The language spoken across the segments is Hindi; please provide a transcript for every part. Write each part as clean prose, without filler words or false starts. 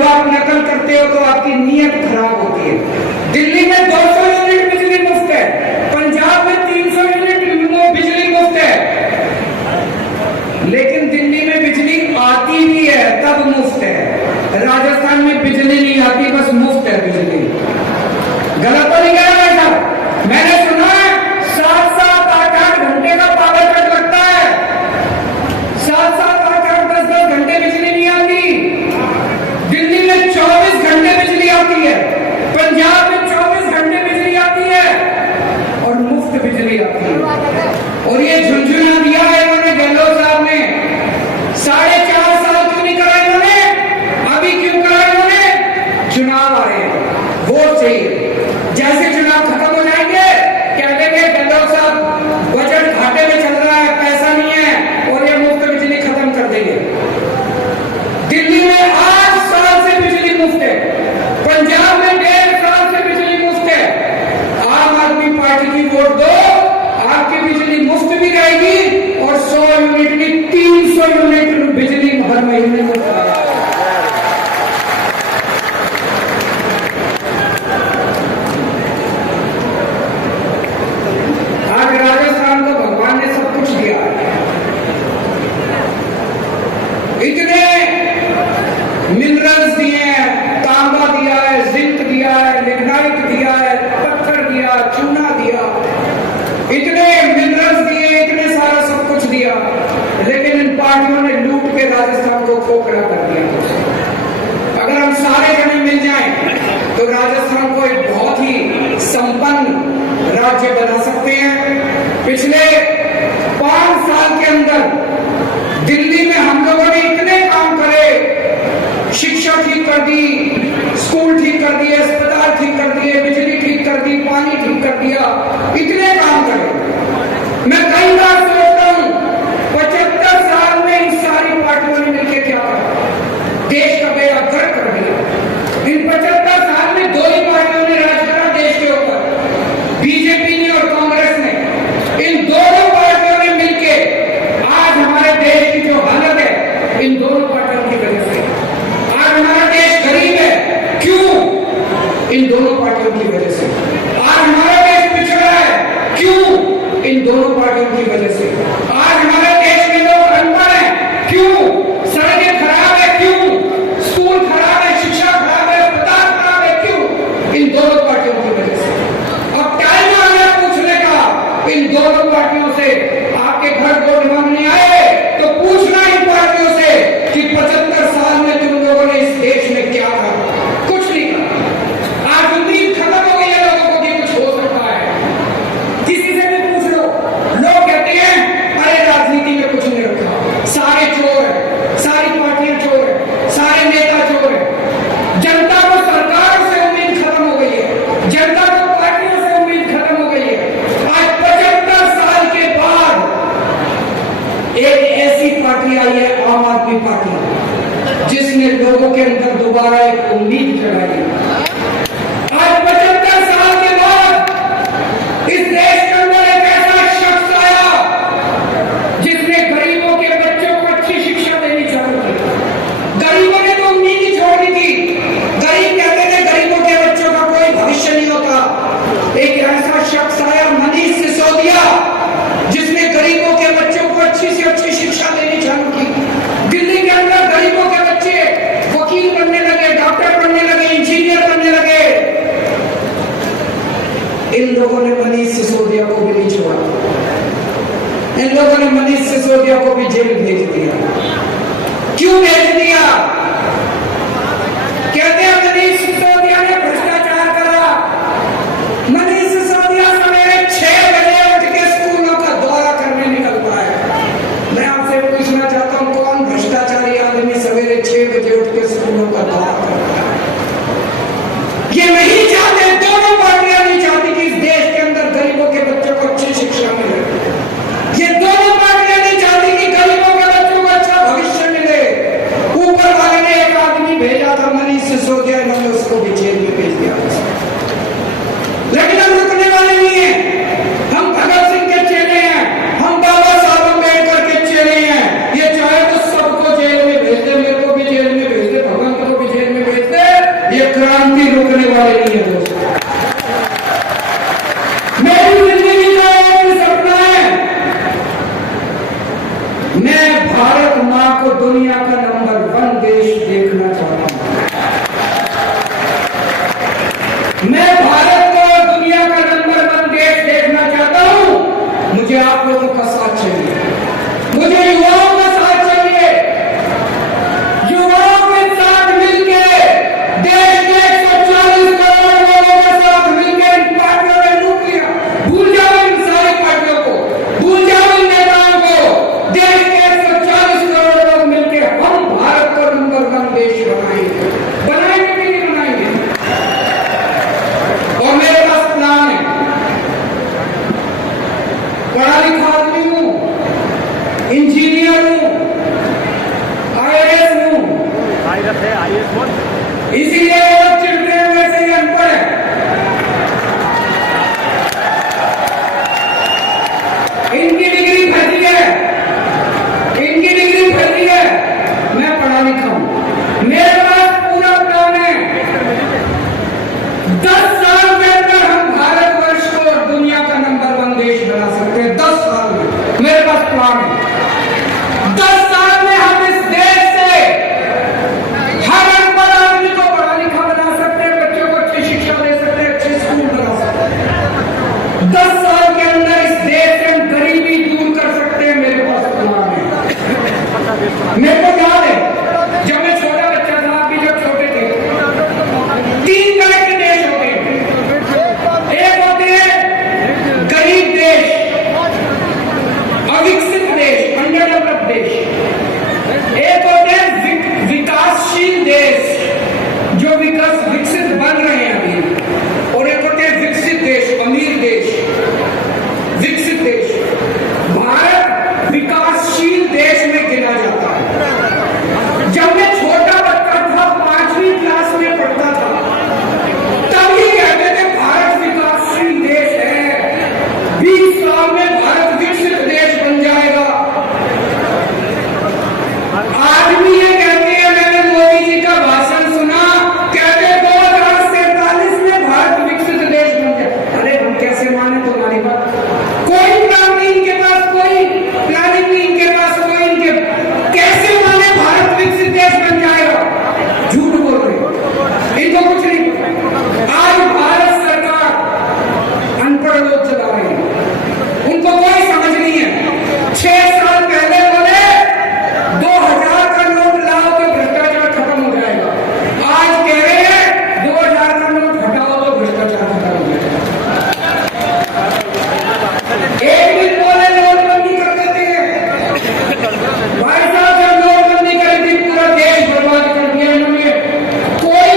जब आप नकल करते हो तो आपकी नीयत खराब होती है। दिल्ली में 200 यूनिट बिजली मुफ्त है, पंजाब में 300 यूनिट बिजली मुफ्त है, लेकिन दिल्ली में बिजली आती भी है तब मुफ्त है, राजस्थान में बिजली नहीं आती, बस मुफ्त है बिजली। गलत तो नहीं कह रहा साहब? मैंने सुना है 7-7, 8-8 घंटे का पावर कट लगता है, 7-7, 8-8, 10-10 घंटे बिजली नहीं आती। दिल्ली में 24 घंटे बिजली आती है, पंजाब में 24 घंटे बिजली आती है और मुफ्त बिजली आती है। और ये झुंझुना दिया है इन्होंने, गहलोत साहब ने 4.5 साल क्यों नहीं करा इन्होंने? अभी क्यों करा इन्होंने? चुनाव आ रहे हैं, वोट चाहिए। जैसे चुनाव खत्म हो जाएंगे क्या कहेंगे? गहलोत साहब बजट घाटे में चल रहा है, पैसा नहीं है, और ये मुफ्त बिजली खत्म कर देंगे। दिल्ली में 8 साल से बिजली मुफ्त है, पंजाब में 1.5 साल से बिजली मुफ्त है। आम आदमी पार्टी की वोट दो, आपकी बिजली मुफ्त भी रहेगी और 100 यूनिट की 300 यूनिट बिजली हर महीने मुफ्त आएगी। आज राजस्थान को भगवान ने सब कुछ दिया, इतने मिनरल्स दिए हैं, तांबा दिया है, जिंक दिया है, लिग्नाइट दिया है, पत्थर दिया, चूना दिया, इतने मिनरल्स दिए, इतने सारा सब कुछ दिया, लेकिन इन पार्टियों ने लूट के राजस्थान को खोखला कर दिया। अगर हम सारे जने मिल जाएं तो राजस्थान को एक बहुत ही संपन्न राज्य बना सकते हैं। पिछले 5 साल के अंदर दिल्ली में हम लोगों ने इतने काम करे, शिक्षा ठीक कर दी, स्कूल ठीक कर दिए, अस्पताल ठीक कर दिए, बिजली ठीक कर दी, पानी ठीक कर दिया, इतने काम करे। मैं कई बार सोचता हूं 75 साल में इन सारी पार्टियों ने मिलकर क्या करा? देश का बेड़ा गर्क कर दिया। इन 75 साल में 2 ही पार्टियों ने राज करा देश के ऊपर, बीजेपी ने और कांग्रेस ने। इन दोनों पार्टियों ने मिलकर आज हमारे देश की जो हालत है, इन दोनों पार्टियों की वजह से। आज हमारा देश गरीब है, क्यों? इन दोनों पार्टियों की वजह से। आज हमारा देश पिछड़ा है, क्यों? इन दोनों पार्टियों की वजह से। आज हमारे देश के लोग अनपढ़ हैं, क्यों? सड़कें खराब है, क्यों? स्कूल खराब है, शिक्षा खराब है, अस्पताल खराब है, क्यों? इन दोनों पार्टियों की वजह से। अब टाइम आ गया पूछने का, इन दोनों पार्टियों से। आपके घर वोट मांगने आए तो पूछना इन पार्टियों से कि 75 साल में तुम लोगों ने इस देश में क्या करा? कुछ नहीं करा। आज उम्मीद खत्म हो गई है लोगों को कि कुछ हो सकता है। किसी से भी पूछ लो, लोग कहते हैं अरे राजनीति में कुछ नहीं रखा, सारे चोर हैं, सारी पार्टियां चोर हैं, सारे नेता चोर हैं। जनता को सरकार से उम्मीद खत्म हो गई है, जनता को पार्टियों से उम्मीद खत्म हो गई है। आज 75 साल के बाद एक ऐसी पार्टी आई है, आम आदमी पार्टी, जिसने लोगों के अंदर दोबारा एक उम्मीद जगाई। आज 75 साल के बाद इस देश के अंदर एक ऐसा शख्स आया जिसने गरीबों के बच्चों को अच्छी शिक्षा देनी चालू की। गरीबों ने तो उम्मीद ही छोड़ दी थी। गरीब कहते थे गरीबों के बच्चों का कोई भविष्य नहीं होता। एक ऐसा शख्स आया, मनीष सिसोदिया, जिसने गरीबों के बच्चों को अच्छी से अच्छी शिक्षा देनी चालू की। दिल्ली के अंदर गरीबों के बच्चे वकील बनने लगे, डॉक्टर बनने लगे, इंजीनियर बनने लगे। इन लोगों ने मनीष सिसोदिया को भी नहीं छोड़ा, इन लोगों ने मनीष सिसोदिया को भी जेल भेज दिया। क्यों भेज दिया? कहते हैं मनीष सिसोदिया ने भ्रष्टाचार करा। मनीष सिसोदिया सवेरे 6 बजे उठ के स्कूलों का दौरा करने निकलता है। मैं आपसे पूछना चाहता हूं, कौन भ्रष्टाचारी आदमी सवेरे 6 बजे उठ के स्कूलों का दौरा करता है? ये नहीं चाहते, दोनों पार्टियां नहीं चाहती कि इस देश के अंदर गरीबों के बच्चों को अच्छी शिक्षा मिले। ये दोनों पार्टियां नहीं चाहती कि गरीबों के बच्चों को अच्छा भविष्य मिले। ऊपर दुनिया का नंबर 1 देश देखना चाहता हूं। मैं भारत को दुनिया का नंबर 1 देश देखना चाहता हूं। मुझे आप लोगों का साथ चाहिए, मुझे युवाओं का साथ चाहिए। युवाओं के साथ मिलके देश के 140 करोड़ लोगों के साथ मिलकर इन पार्टियों ने लूट लिया। भूल जाओ इन सारी पार्टियों को, भूल जाओ इन नेताओं को। देश के 140 करोड़ लोग मिलकर हम भारत को नंबर 1 देश बनाएंगे। बनाएंगे कि नहीं बनाएंगे? और मेरे पास प्लान है। पढ़ा लिखा आदमी हूं, इंजीनियर हूं, आईएएस हूं, इसीलिए लोग चिढ़ते हैं वैसे ही अनपढ़ है। इनकी डिग्री फर्जी है, इनकी डिग्री फर्जी है। मैं पढ़ा लिखा हूं, मेरे पास पूरा प्लान है। 10 साल के अंदर हम भारतवर्ष को दुनिया का नंबर 1 देश बना सकते हैं। 10 साल में मेरे पास प्लान है। 10 साल में हम इस देश से हर अनपढ़ आदमी को पढ़ा लिखा बना सकते हैं, बच्चों को अच्छी शिक्षा दे सकते हैं, अच्छे स्कूल बना सकते हैं। 10 साल के अंदर इस देश से हम गरीबी दूर कर सकते हैं। मेरे पास प्लान है। मेरे को याद है जब मैं छोटा बच्चा था, आप भी जब छोटे थे, 3 तरह के देश होते हैं। एक होते हैं गरीब देश, अविकसित देश, अंडर डेवलप्ड देश। एक होते हैं विकासशील देश जो विकसित बन रहे हैं अभी, और एक होते हैं विकसित देश, अमीर देश, विकसित देश। भारत विकासशील देश में गिना जाता है। जब मैं छोटा बच्चा था, 5वीं क्लास में पढ़ता था, तभी कहते थे भारत विकासशील देश है, 20 साल में भारत विकसित देश बन जाएगा। आज भी ये कहते हैं, मैंने मोदी जी का भाषण सुना, कहते 2047 में भारत विकसित देश बन जाए। अरे हम कैसे माने तुम्हारी बात? कोई प्लान नहीं इनके पास, कोई प्लानिंग नहीं इनके पास, कोई इनके कैसे माने भारत विकसित देश बन जाएगा? झूठ बोल रहे, इनको कुछ नहीं। आज भारत सरकार अनपढ़ लोग चला रहे हैं, उनको कोई समझ नहीं है। 6 साल पहले बोले 2000 का नोट लाओ तो भ्रष्टाचार खत्म हो जाएगा। आज कह रहे हैं 2000 का नोट हटाओ तो भ्रष्टाचार खत्म हो जाएगा। एक दिन बोले नोटबंदी कर देते हैं, भाई साहब जब नोटबंदी करी थी पूरा देश बर्बाद कर दिया इन्होंने। कोई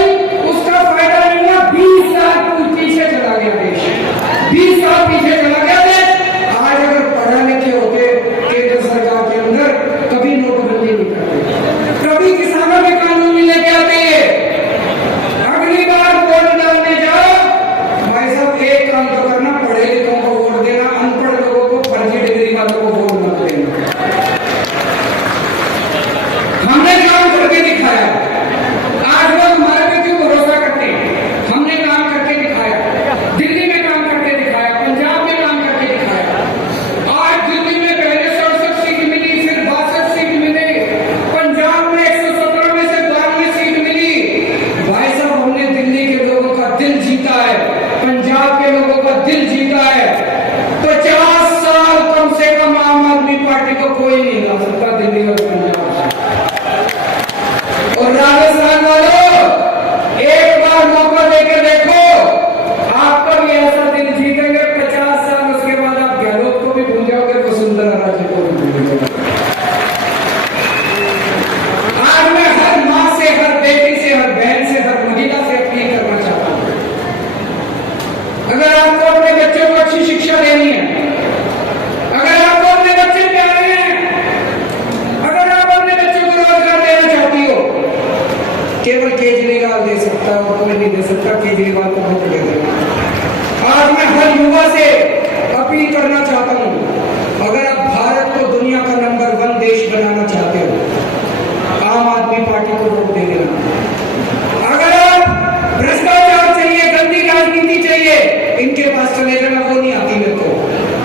उसका फायदा नहीं हुआ। 20 साल पीछे चला गया देश, 20 साल पीछे चला गया देश। आज अगर पढ़ा लिखे होते केंद्र सरकार के अंदर, कभी नोटबंदी नहीं करते, कभी किसानों के कानून नहीं लेके आते। अगली बार वोट डालने जाओ, भाई साहब एक काम तो करना, पढ़े लिखों को वोट देना, अनपढ़ लोगों को, फर्जी डिग्री वालों को वोट मत देना। हमने काम करके दिखाया। आज लोग हमारे पे क्यों भरोसा करते हैं? हमने काम करके दिखाया। दिल्ली में काम करके दिखाया, पंजाब में काम करके दिखाया। आज दिल्ली में पहले 67 सीट मिली, फिर 62 सीट मिली, पंजाब में 117 में से 12 सीट मिली। भाई साहब हमने दिल्ली के लोगों का दिल जीता है, पंजाब के लोगों का दिल जीता है। 50 साल कम से कम आम आदमी पार्टी को कोई नहीं हिला सकता दिल्ली और पंजाब से। और राजस्थान वालों, एक बार मौका देकर देखो, आपका भी ऐसा दिल जीतेंगे 50 साल, उसके बाद आप गहलोत को भी भूल जाओगे, वसुंधरा राजे को भी भूल जाओगे। आज मैं हर माँ से, हर बेटी से, हर बहन से, हर महिला से अपील करना चाहता हूं, अगर आपको अपने बच्चों को अच्छी शिक्षा देनी है, अगर आपको अपने बच्चे प्यारे हैं, अगर आप अपने बच्चों को रोजगार देना चाहती हो, केवल केजरीवाल दे सकता है और कोई नहीं दे सकता। केजरीवाल को वोट दे देना। आज मैं हर युवा से अपील करना चाहता हूं, अगर आप भारत को दुनिया का नंबर 1 देश बनाना चाहते हो, आम आदमी पार्टी को वोट दे देना। अगर आप भ्रष्टाचार चाहिए, गंदी राजनीति चाहिए, इनके पास चले जाना, वो नहीं आती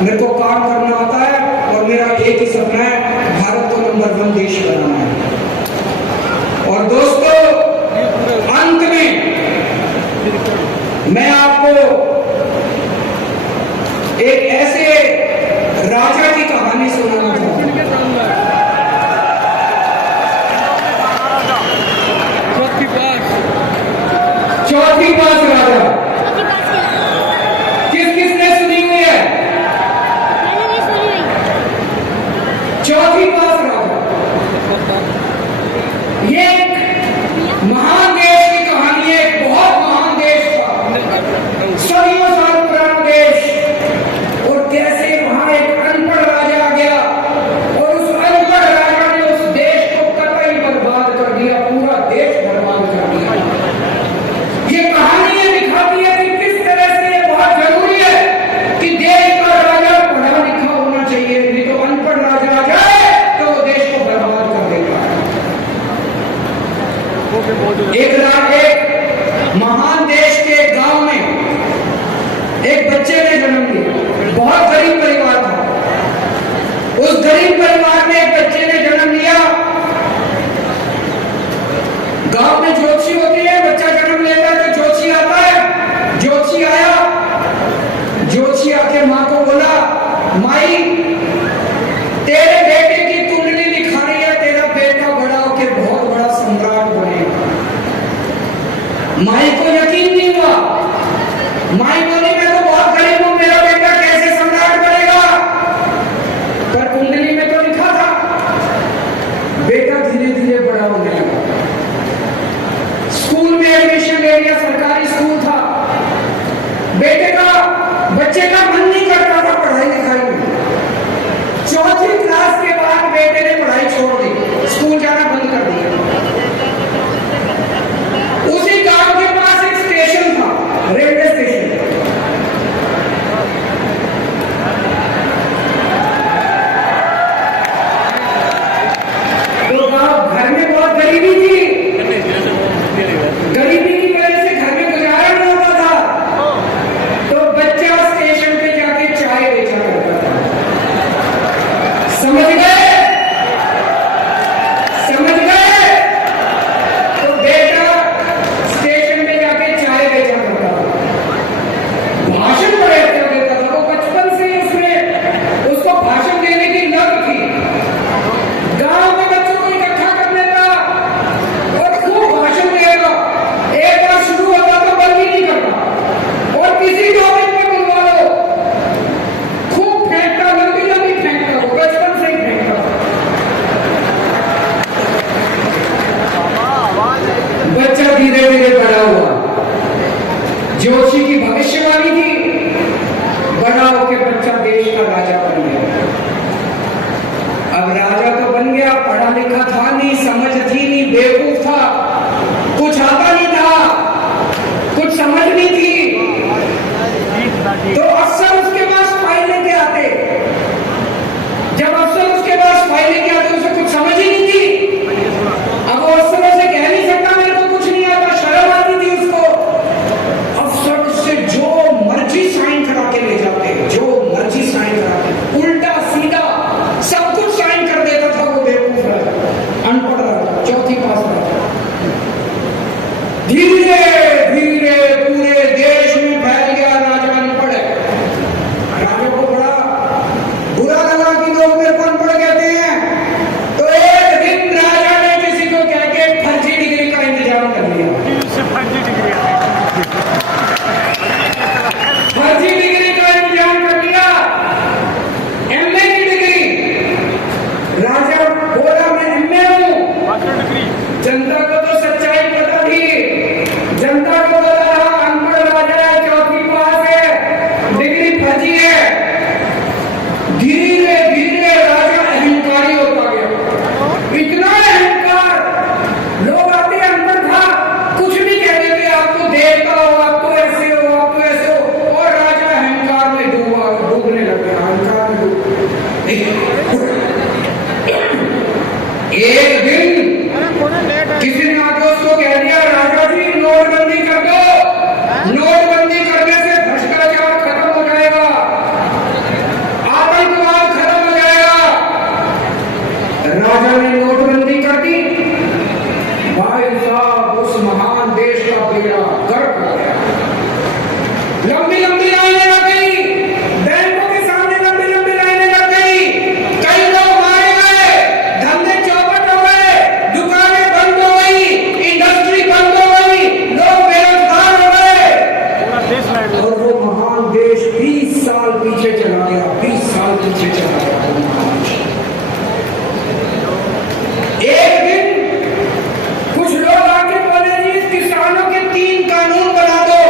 मेरे को काम करना आता है। और मेरा एक ही सपना है, भारत को नंबर 1 देश बनाना है। एक ऐसे राजा की कहानी सुनाना चाहता हूं। चौथी पास राजा किस किसने सुनी हुई है? चौथी पास राजा ये एक महान देश की कहानी है। एक बहुत महान देश था, सदियों साल पुराना देश, और कैसे वहां एक अनपढ़ राजा आ गया और उस अनपढ़ राजा ने उस देश को कतई बर्बाद कर दिया, पूरा देश बर्बाद कर दिया। ये कहानी ये दिखाती है कि किस तरह से ये बहुत जरूरी है कि देश का राजा पढ़ा लिखा होना चाहिए, नहीं तो अनपढ़ राजा आ जाए तो वो देश को बर्बाद कर देगा। एक महान देश के गांव में एक बच्चे ने जन्म लिया। बहुत गरीब परिवार था। उस गरीब परिवार में एक बच्चे ने जन्म लिया। गांव में ज्योतिषी होती है, बच्चा जन्म लेता है तो ज्योतिषी आता है। ज्योतिषी आया, ज्योतिषी आके मां को बोला, माई तेरे बेटे की कुंडली दिखा रही है, तेरा बेटा बड़ा होकर बहुत बड़ा सम्राट बनेगा। माई को यकीन नहीं हुआ। माई बोली, मैं तो बहुत गरीब हूं, मेरा बेटा कैसे सम्राट बनेगा? पर कुंडली में तो लिखा था। बेटा धीरे धीरे बड़ा होने लगा। स्कूल में एडमिशन ले लिया, सरकारी स्कूल था। बच्चे का मन नहीं करता था पढ़ाई लिखाई में। चौथी क्लास के बाद बेटे ने पढ़ाई छोड़ दी, स्कूल जाना बंद कर दिया। उसी गांव के पास एक स्टेशन था, रेलवे स्टेशन। तो घर में बहुत गरीबी थी। गरीबी की वजह से घर में गुजारा नहीं होता था, तो बच्चा स्टेशन पे जाके चाय बेचा करता था। समझ गए? समझ गए? तो बेटा स्टेशन पे जाके चाय बेचा करता था, भाषण बड़े अच्छा देता था। वो बचपन से उसको भाषण देने की लत थी। गांव में बच्चों को इकट्ठा कर लेता और खूब भाषण देगा। एक बार शुरू होता तो बंद ही नहीं करता, और किसी टॉपिक पे बुलवा लो, खूब फेंकता, लंबी लंबी फेंकता। वो बचपन से ही फेंकता। बच्चा धीरे धीरे बड़ा हुआ। जोशी की भविष्यवाणी थी, बड़ा होकर बच्चा देश का राजा बन गया। अब राजा तो बन गया, पढ़ा लिखा था नहीं, समझ थी नहीं, बेवकूफ था, कुछ आता नहीं था, कुछ समझ नहीं थी। तो अफसर उसके पास फाइल लेके आते। जब अफसर उसके पास फाइल लेके आते, उसे कुछ समझ ही नहीं थी। अब वो अफसरों से कह नहीं सकता मेरे को कुछ नहीं आता, शर्म आती थी उसको। अफसर उससे जो मर्जी साइन करा के ले जाते, जो मर्जी साइन करा के, उल्टा सीधा सब कुछ साइन कर देता था। वो बेवकूफ राजा, अनपढ़ राजा, चौथी पास राजा। धीरे धीरे पूरे देश में फैल गया राजा अनपढ़ है। राजा को बड़ा बुरा लगा कि लोग मेरे को अनपढ़ कहते हैं। तो एक दिन राजा ने किसी को कह के फर्जी डिग्री का इंतजाम कर लिया। फर्जी डिग्री का इंतजाम कर लिया, एमए की डिग्री। राजा बोला मैं एमए हूं। जनता को तो सच्चाई पता थी, जनता को पता रहा अनपढ़ राजा है, चौथी पास है, डिग्री फर्जी है। धीरे धीरे राजा अहंकारी होता गया। इतना अहंकार, लोग आते अनपढ़ था, कुछ नहीं कह देते, आप तो देवता हो, आप तो ऐसे हो, आप तो ऐसे हो। और राजा अहंकार में डूबने लग गया, अहंकार में एक दिन किसी ने आके उसको कह दिया, राजा जी नोटबंदी कर दो, नोटबंदी करने से भ्रष्टाचार खत्म हो जाएगा, आतंकवाद खत्म हो जाएगा। राजा ने नोटबंदी कर दी। भाई साहब, उस महान देश का बेड़ा गर्क हो गया। लंबी लंबी लाइनें आ गई, बैंक पीछे चला गया, 20 साल पीछे चला गया। एक दिन कुछ लोग आके बोले जी किसानों के 3 कानून बना दो,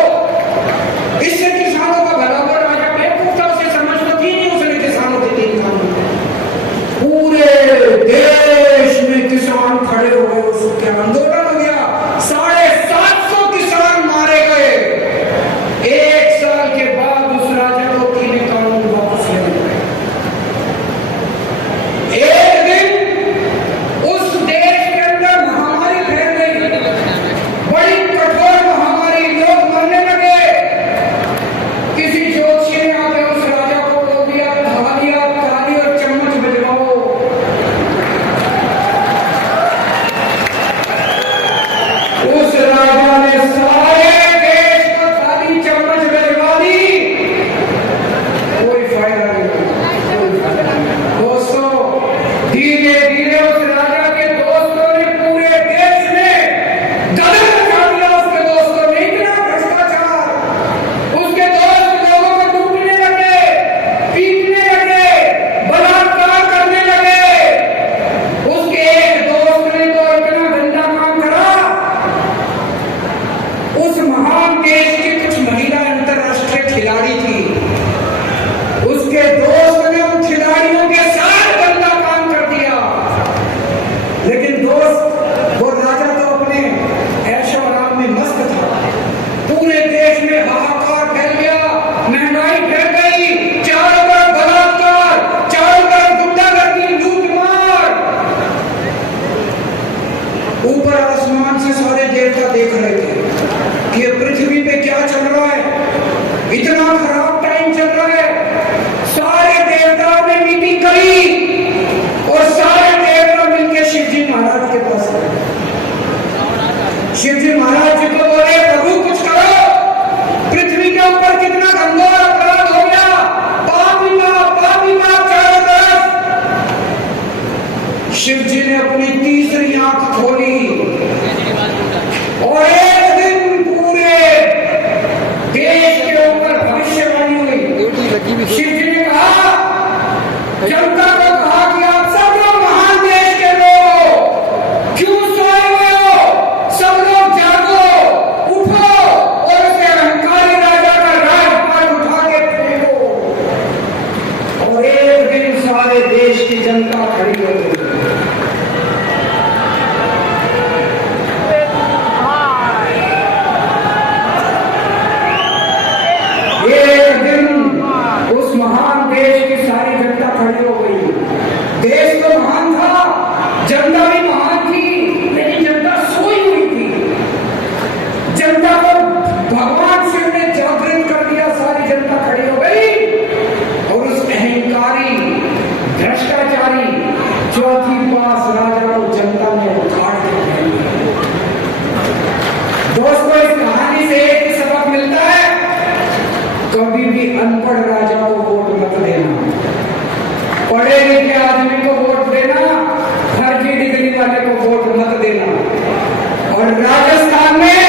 इससे किसानों का भला हो। राजा बेवकूफ था, उसे समझ तो थी नहीं, उसने किसानों के 3 कानून। पूरे देश में किसान खड़े हो गए, उसके आंदोलन हो गया, 750 किसान मारे गए। 1 साल के बाद उस राजा को 3 कानून वापस ले गए। एक दिन उस देश के अंदर महामारी फैल गई, बड़ी कठोर महामारी, लोग मरने लगे। किसी ज्योतिषी ने आके उस राजा को बोल दिया, थालियां ताली और चम्मच बजवाओ। उस राजा ने सारे देश को थाली चम्मच बजवा दी, कोई फायदा नहीं। दोस्तों, धीरे धीरे उस राजा के दोस्तों ने पूरे देश में गदर मचा दिया। उसके दोस्तों ने इतना भ्रष्टाचार, उसके दोस्त लोगों को लूटने लगे, पीटने लगे, बलात्कार करने लगे। उसके एक दोस्त ने तो इतना गंदा काम करा, उस महान देश की कुछ महिला अंतरराष्ट्रीय खिलाड़ी थी, उसके दोस्त ने उन खिलाड़ियों के साथ गंदा काम कर दिया। लेकिन दोस्त, वो राजा तो अपने ऐशो आराम में मस्त था। पूरे देश में हाहाकार फैल गया, महंगाई फैल गई, चारों तरफ बलात्कार, चारों तरफ गुंडागर्दी, लूटमार। ऊपर आसमान से सारे देवता देख रहे थे कि ये पृथ्वी पे क्या चल रहा है, इतना खराब टाइम चल रहा है। सारे देवताओं ने मीटिंग करी और सारे देवता मिलकर शिवजी महाराज के पास गए। शिवजी महाराज जी को बोले, प्रभु कुछ करो, पृथ्वी के ऊपर कितना घनघोर अपराध हो गया, पाप ही पाप चारों तरफ। शिवजी ने अपनी तीसरी आंख खोली और एक दिन पूरे देश के ऊपर भविष्यवाणी हुई। शिवजी ने कहा, जनता को कहा कि आप सब लोग महान देश के लोग हो, क्यों सोए हुए हो, सब लोग जागो, उठो और उसे अहंकारी राजा का राजपाट उठा के फेंको। और एक दिन सारे देश की जनता खड़ी हो गई। एक दिन उस महान देश की सारी जनता खड़ी हो गई। देश तो महान था, जनता भी महान थी, लेकिन जनता सोई हुई थी। जनता को भगवान शिव ने जागृत कर दिया, सारी जनता खड़ी हो गई और उस अहंकारी, भ्रष्टाचारी, चौथी पास राजा को जनता ने उखाड़ के फेंक दिया। दोस्तों, इस कहानी से एक सबक मिलता है, कभी भी अनपढ़ राजा को वोट मत देना, पढ़े लिखे आदमी को वोट देना, फर्जी डिग्री वाले को वोट मत देना। और राजस्थान में